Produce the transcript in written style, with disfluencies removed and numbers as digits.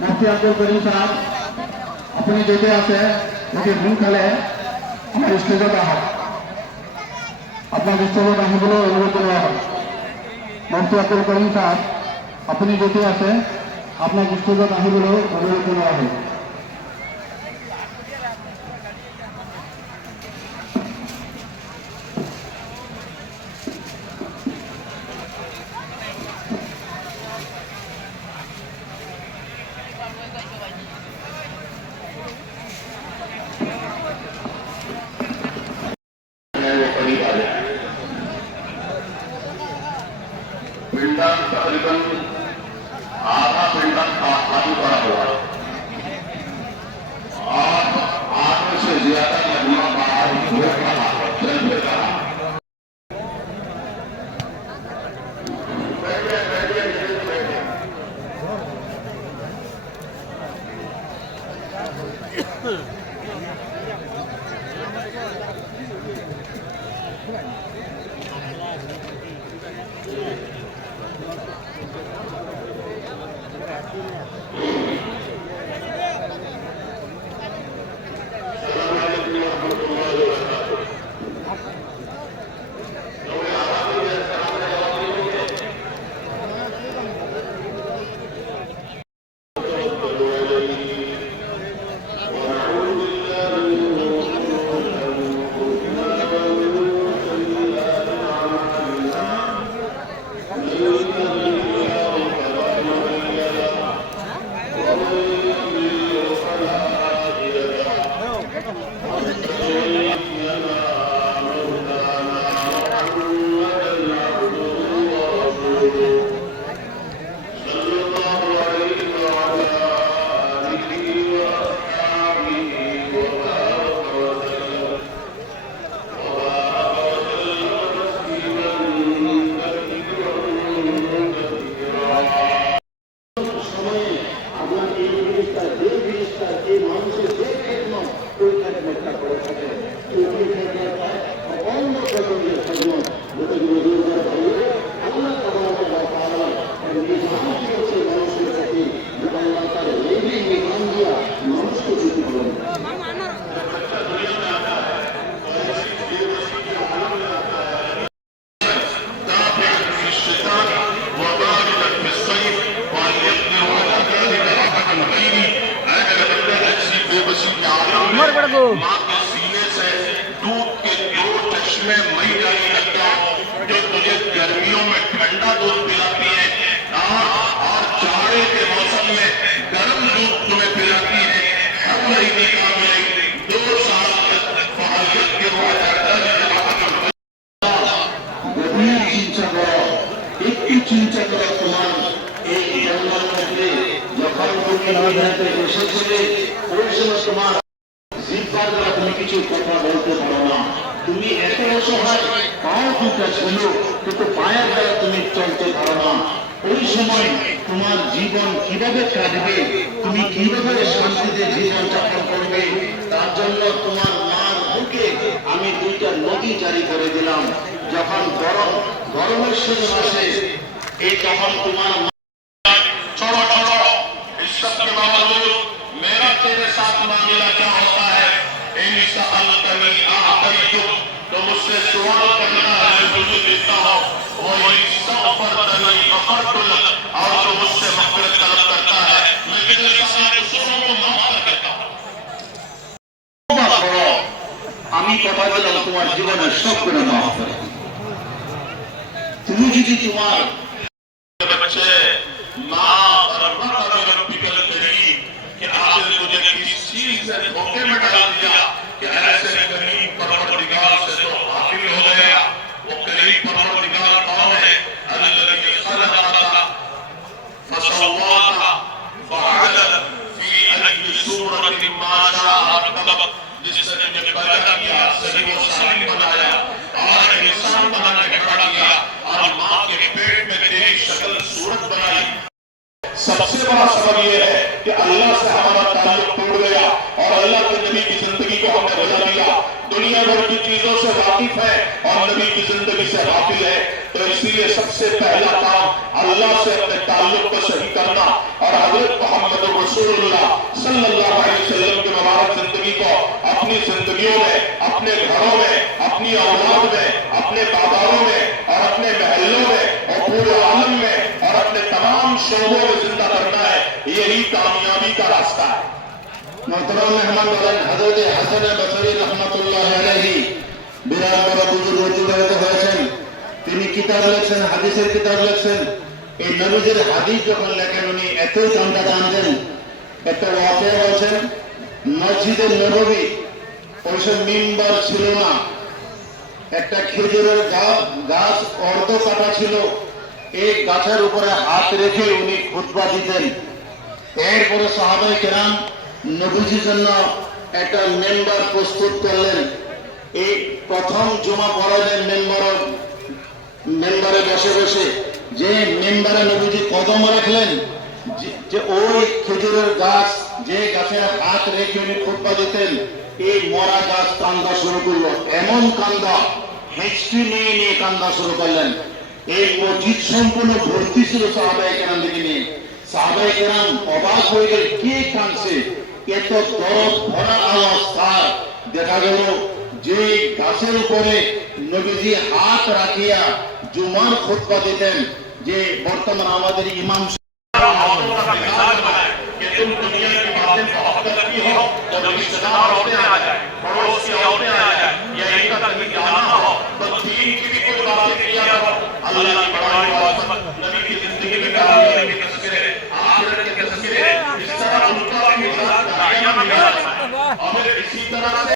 মুফতি আব্দুল করিম সাহেব আপনি যেতে আছে এটি ভুল খেলে আমার স্টেজত আহক আপনার স্টেজত আহিবলৈ অনুরোধ করা হয় মুফতি আব্দুল করিম সাহেব আপনি যেতে আছে আপনার স্টেজত আহিবলৈ অনুরোধ করা হয় पिंडदान तकरीबन आधा पिंडदान खाली पड़ा हुआ और आधे से ज्यादा नदियों का माँ के सीने से दूध के दो चश्मे मई डाली लगता जो तुझे गर्मियों में ठंडा दूध पिलाती है और जाड़े के मौसम में गर्म दूध तुम्हें पिलाती है हर महीने का मिले 2 साल तक फहालियत के बाद চিন্তা করো একটু চিন্তা করো তোমার এই জন্মের মধ্যে যখন তুমি দুনিয়াতে এসেছিলে ওই সময় তোমার জিহ্বার দ্বারা তুমি কিছু কথা বলতে পারো না তুমি এত অসহায় পাও দুটা ছিল কিন্তু পায়ের দ্বারা তুমি চলতে পারো না ওই সময় তোমার জীবন কিভাবে কাটবে তুমি কিভাবে শান্তিতে জীবন যাপন করবে তার জন্য তোমার মার বুকে আমি 2টা নদী জারি করে দিলাম যখন গরমের সিজন আসে এই তখন তোমার छोड़ो छोड़ो इस सब के बावजूद मेरा तेरे साथ मामला क्या होता है तो मुझसे सवाल करना है मुझे देता हो और जो मुझसे मग़फ़िरत तलब करता है मैं तेरे सारे कसूरों को माफ कर देता हूं আমি কথা বললাম তোমার জীবনের সব গুনাহ মাফ করে তুমি যদি তোমার बच्चे माँ कि आपने मुझे किस चीज से धोखे में डाल दिया कि ऐसे करीब परवरदिगार से तो हासिल हो गया वो करीब परवरदिगार कौन है अल्लाज़ी खलक़का फसव्वाका फअदल फी अय्यि सूरतिन मा शाअ रकबक जिसने मुझे पैदा किया सही वो सालिम बनाया बड़ा सबब यह है कि अल्लाह से हमारा ताल्लुक टूट गया और अल्लाह के नबी की जिंदगी को हमने बदल दिया। दुनिया भर की चीजों से वाकिफ है और नबी की जिंदगी से गाफिल है। तो इसलिए सबसे पहला काम अल्लाह से अपने ताल्लुक को सही करना और हजरत मोहम्मद रसूलुल्लाह सल्लल्लाहु अलैहि वसल्लम की मुबारक जिंदगी को अपनी जिंदगियों में, अपने घरों में, अपनी औलाद में, अपने बाजारों में और अपने महलों में और पूरे आलम में और अपने तमाम शोबों में जिंदा करना है। यही कामयाबी का रास्ता है। मोहतरम मेहमान বলেন হযরত হাসান বসরি রাহমাতুল্লাহ আলাইহি বিরাট বড় বুজুর্গ অতিবাহিত হয়েছেন। তিনি কিতাব লিখছেন, হাদিসের কিতাব লিখছেন। এই নবীজির হাদিস যখন লেখেন উনি এতই কান্দা কাঁদেন। একটা ওয়াকিয়া বলছেন মসজিদে নববী ওই সময় মিম্বার ছিল না, একটা খেজুরের গাছ অর্ধ কাটা ছিল, এই গাছের উপরে হাত রেখে উনি খুতবা দিতেন। এরপরে সাহাবায়ে কেরাম নবীজির জন্য একটা মেম্বার প্রস্তুত করলেন। এই প্রথম জুমা পড়ালেন মেম্বারে বসে বসে, যে মেম্বারে নবীজি কদম রাখলেন, যে ওই খেজুরের গাছ, যে গাছে হাত রেখে উনি খুতবা দিতেন, এই মরা গাছ কান্দা শুরু করলো। এমন কান্দা, হেঁচকি নিয়ে নিয়ে কান্দা শুরু করলেন। এই মসজিদ সম্পূর্ণ ভর্তি ছিল সাহাবায়ে কেরামদেরকে নিয়ে। সাহাবায়ে কেরাম অবাক হয়ে গেল, কে কাঁদছে, এত দরদ ভরা আওয়াজ তার। দেখা গেল যে গাছের উপরে নবীজি হাত রাখিয়া জুমার খুতবা দিতেন, যে বর্তমান আমাদের ইমাম तुम दुनिया की बातें बहुत करती हो, जब रिश्तेदार औरतें आ जाए, पड़ोसी औरतें आ जाए, या इनका कहीं जाना हो, तो दीन की भी कोई बातें किया करो। अल्लाह की बड़ाई और अज़मत, नबी की जिंदगी में कामयाबी के तज़किरे, आखिरत के तज़किरे, इस तरह उनका भी मिजाज दायमा मिजाज है। और फिर इसी तरह से